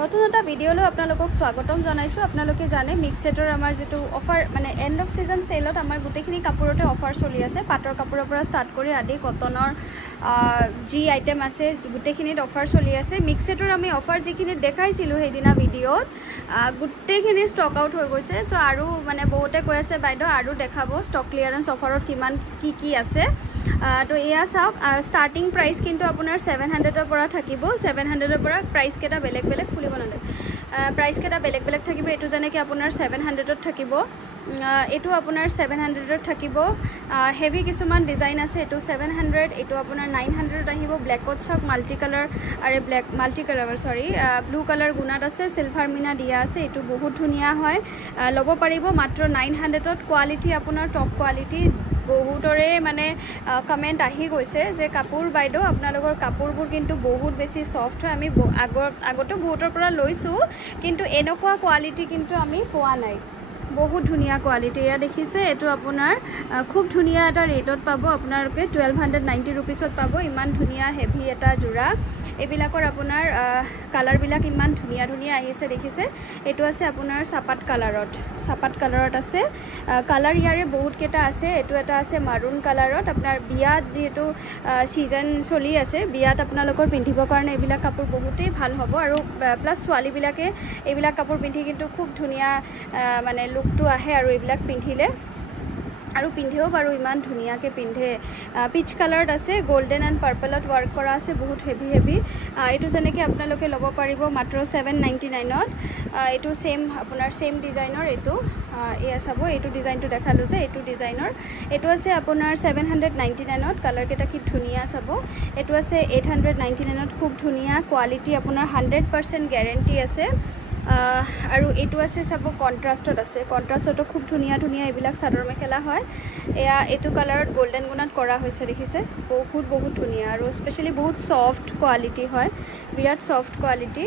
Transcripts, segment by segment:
নতুন এটা ভিডিঅ'লৈ আপোনালোকক স্বাগতম জনাইছোঁ। আপোনালোকে জানে মিক্স সেটৰ আমাৰ যেটো অফাৰ মানে এণ্ড অফ সিজন সেলত আমাৰ গুটেখিনি কাপোৰতে অফাৰ চলি আছে। পাটৰ কাপোৰৰ পৰা ষ্টাৰ্ট কৰি আদি কটনৰ যি আইটেম আছে গুটেখিনিত অফাৰ চলি আছে। মিক্স সেটৰ আমি অফাৰ যিখিনি দেখাইছিলোঁ সেইদিনা ভিডিঅ'ত গুটেখিনি ষ্টক আউট হৈ গৈছে। সো আৰু মানে বহুতে কৈ আছে বাইদেউ আৰু দেখাব ষ্টক ক্লিয়াৰেন্স অফাৰত কিমান কি আছে। তো এয়া চাওক ষ্টাৰ্টিং প্ৰাইচ কিন্তু আপোনাৰ 700ৰ পৰা থাকিব। 700ৰ পৰা প্ৰাইচ কেটা বেলেগ বেলেগ খুলিব নালাগে। প্ৰাইচ কেটা বেলেগ বেলেগ থাকিব। এটো যেনেকৈ আপোনাৰ 700ত থাকিব, এটো আপোনাৰ 700ত থাকিব। হেভি কিছুমান ডিজাইন আছে, এটো 700, এটো আপোনাৰ 900ত আহিব। ব্লেকত চাওক মাল্টি কালাৰ আৰু black multi colour blue colour গুণাত আছে, সিলভাৰ মিনা দিয়া আছে। এটো বহুত ধুনীয়া হয়, ল'ব পাৰিব মাত্ৰ 900ত। কোৱালিটি আপোনাৰ টপ কোৱালিটি। বহুতৰে মানে কমেণ্ট আহি গৈছে যে কাপোৰ বাইদেউ আপোনালোকৰ কাপোৰবোৰ কিন্তু বহুত বেছি সফ্ট হয়। আমি আগতে বহুতৰ পৰা লৈছোঁ, কিন্তু এনেকুৱা কোৱালিটি কিন্তু আমি পোৱা নাই। বহুত ধুনীয়া কোৱালিটি। এয়া দেখিছে, এইটো আপোনাৰ খুব ধুনীয়া এটা ৰেটত পাব। আপোনালোকে 1290 ৰুপিছত পাব। ইমান ধুনীয়া হেভি এটা জোৰা। এইবিলাকৰ আপোনাৰ কালাৰবিলাক ইমান ধুনীয়া ধুনীয়া আহিছে দেখিছে। এইটো আছে আপোনাৰ চাপাত কালাৰত আছে। কালাৰ ইয়াৰে বহুত কেইটা আছে। এইটো এটা আছে মাৰুন কালাৰত। আপোনাৰ বিয়াত যিহেতু সিজন চলি আছে, বিয়াত আপোনালোকৰ পিন্ধিবৰ কাৰণে এইবিলাক কাপোৰ বহুতেই ভাল হ'ব। আৰু প্লাছ ছোৱালীবিলাকে এইবিলাক কাপোৰ পিন্ধি কিন্তু খুব ধুনীয়া মানে লুকটো আহে আৰু এইবিলাক পিন্ধিলে, আৰু পিন্ধেও বাৰু ইমান ধুনীয়াকৈ পিন্ধে। পিচ কালাৰত আছে, গোল্ডেন এণ্ড পাৰ্পলত ৱাৰ্ক কৰা আছে, বহুত হেভি। এইটো যেনেকৈ আপোনালোকে ল'ব পাৰিব মাত্ৰ 799ত। এইটো আপোনাৰ ছেম ডিজাইনৰ। এইটো এয়া চাব, এইটো ডিজাইনটো দেখালোঁ যে এইটো ডিজাইনৰ। এইটো আছে আপোনাৰ 799ত। কালাৰকেইটা কি ধুনীয়া চাব। এইটো আছে 899ত। খুব ধুনীয়া কোৱালিটি, আপোনাৰ 100% গেৰেণ্টি আছে। আৰু এইটো আছে চাব কণ্ট্ৰাষ্টত আছে। কণ্ট্ৰাষ্টতো খুব ধুনীয়া এইবিলাক চাদৰ মেখেলা হয়। এইটো কালাৰত গোল্ডেন গুণাত কৰা হৈছে দেখিছে। বহুত ধুনীয়া আৰু স্পেচিয়েলি বহুত ছফ্ট কোৱালিটি হয়, বিৰাট ছফ্ট কোৱালিটি।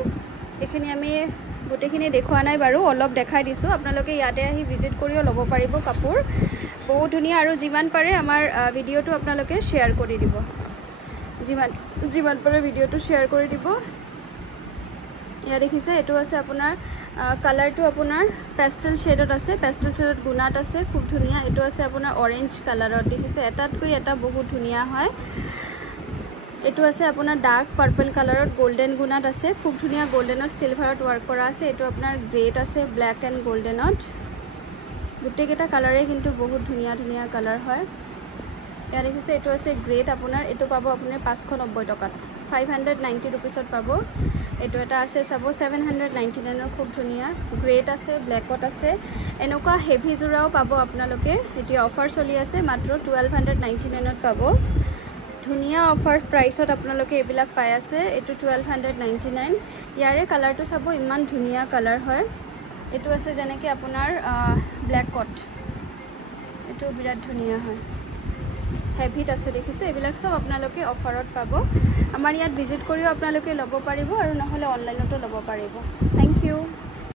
এইখিনি আমি গোটেইখিনি দেখুওৱা নাই বাৰু, অলপ দেখাই দিছোঁ। আপোনালোকে ইয়াতে আহি ভিজিট কৰিও ল'ব পাৰিব কাপোৰ। বহুত ধুনীয়া। আৰু যিমান পাৰে আমাৰ ভিডিঅ'টো আপোনালোকে শ্বেয়াৰ কৰি দিব, যিমান পাৰে ভিডিঅ'টো শ্বেয়াৰ কৰি দিব। এয়া দেখিছে, এইটো আছে আপোনাৰ কালাৰটো আপোনাৰ পেষ্টেল শ্বেডত আছে, পেষ্টেল শ্বেডত গুণাত আছে, খুব ধুনীয়া। এইটো আছে আপোনাৰ অৰেঞ্জ কালাৰত দেখিছে, এটাতকৈ এটা বহুত ধুনীয়া হয়। এইটো আছে আপোনাৰ ডাৰ্ক পাৰ্পল কালাৰত, গোল্ডেন গুণাত আছে, খুব ধুনীয়া। গোল্ডেনত চিলভাৰত ৱাৰ্ক কৰা আছে। এইটো আপোনাৰ গ্ৰেত আছে, ব্লেক এণ্ড গোল্ডেনত। গোটেইকেইটা কালাৰেই কিন্তু বহুত ধুনীয়া কালাৰ হয়। এয়া দেখিছে, এইটো আছে গ্ৰেট আপোনাৰ। এইটো পাব আপুনি 590 টকাত, 590 ৰুপিছত পাব। এইটো এটা আছে চাব 799ৰ, খুব ধুনীয়া। গ্ৰেট আছে, ব্লেকত আছে। এনেকুৱা হেভি জোৰাও পাব আপোনালোকে। এতিয়া অফাৰ চলি আছে, মাত্ৰ 1299ত পাব। ধুনীয়া অফাৰ প্ৰাইচত আপোনালোকে এইবিলাক পাই আছে। এইটো 1299। ইয়াৰে কালাৰটো চাব, ইমান ধুনীয়া কালাৰ হয়। এইটো আছে যেনেকৈ আপোনাৰ ব্লেকত, এইটো বিৰাট ধুনীয়া হয়, হেভিত আছে দেখিছে। এইবিলাক চব আপোনালোকে অফাৰত পাব। আমাৰ ইয়াত ভিজিট কৰিও আপোনালোকে ল'ব পাৰিব, আৰু নহ'লে অনলাইনতো ল'ব পাৰিব। Thank U.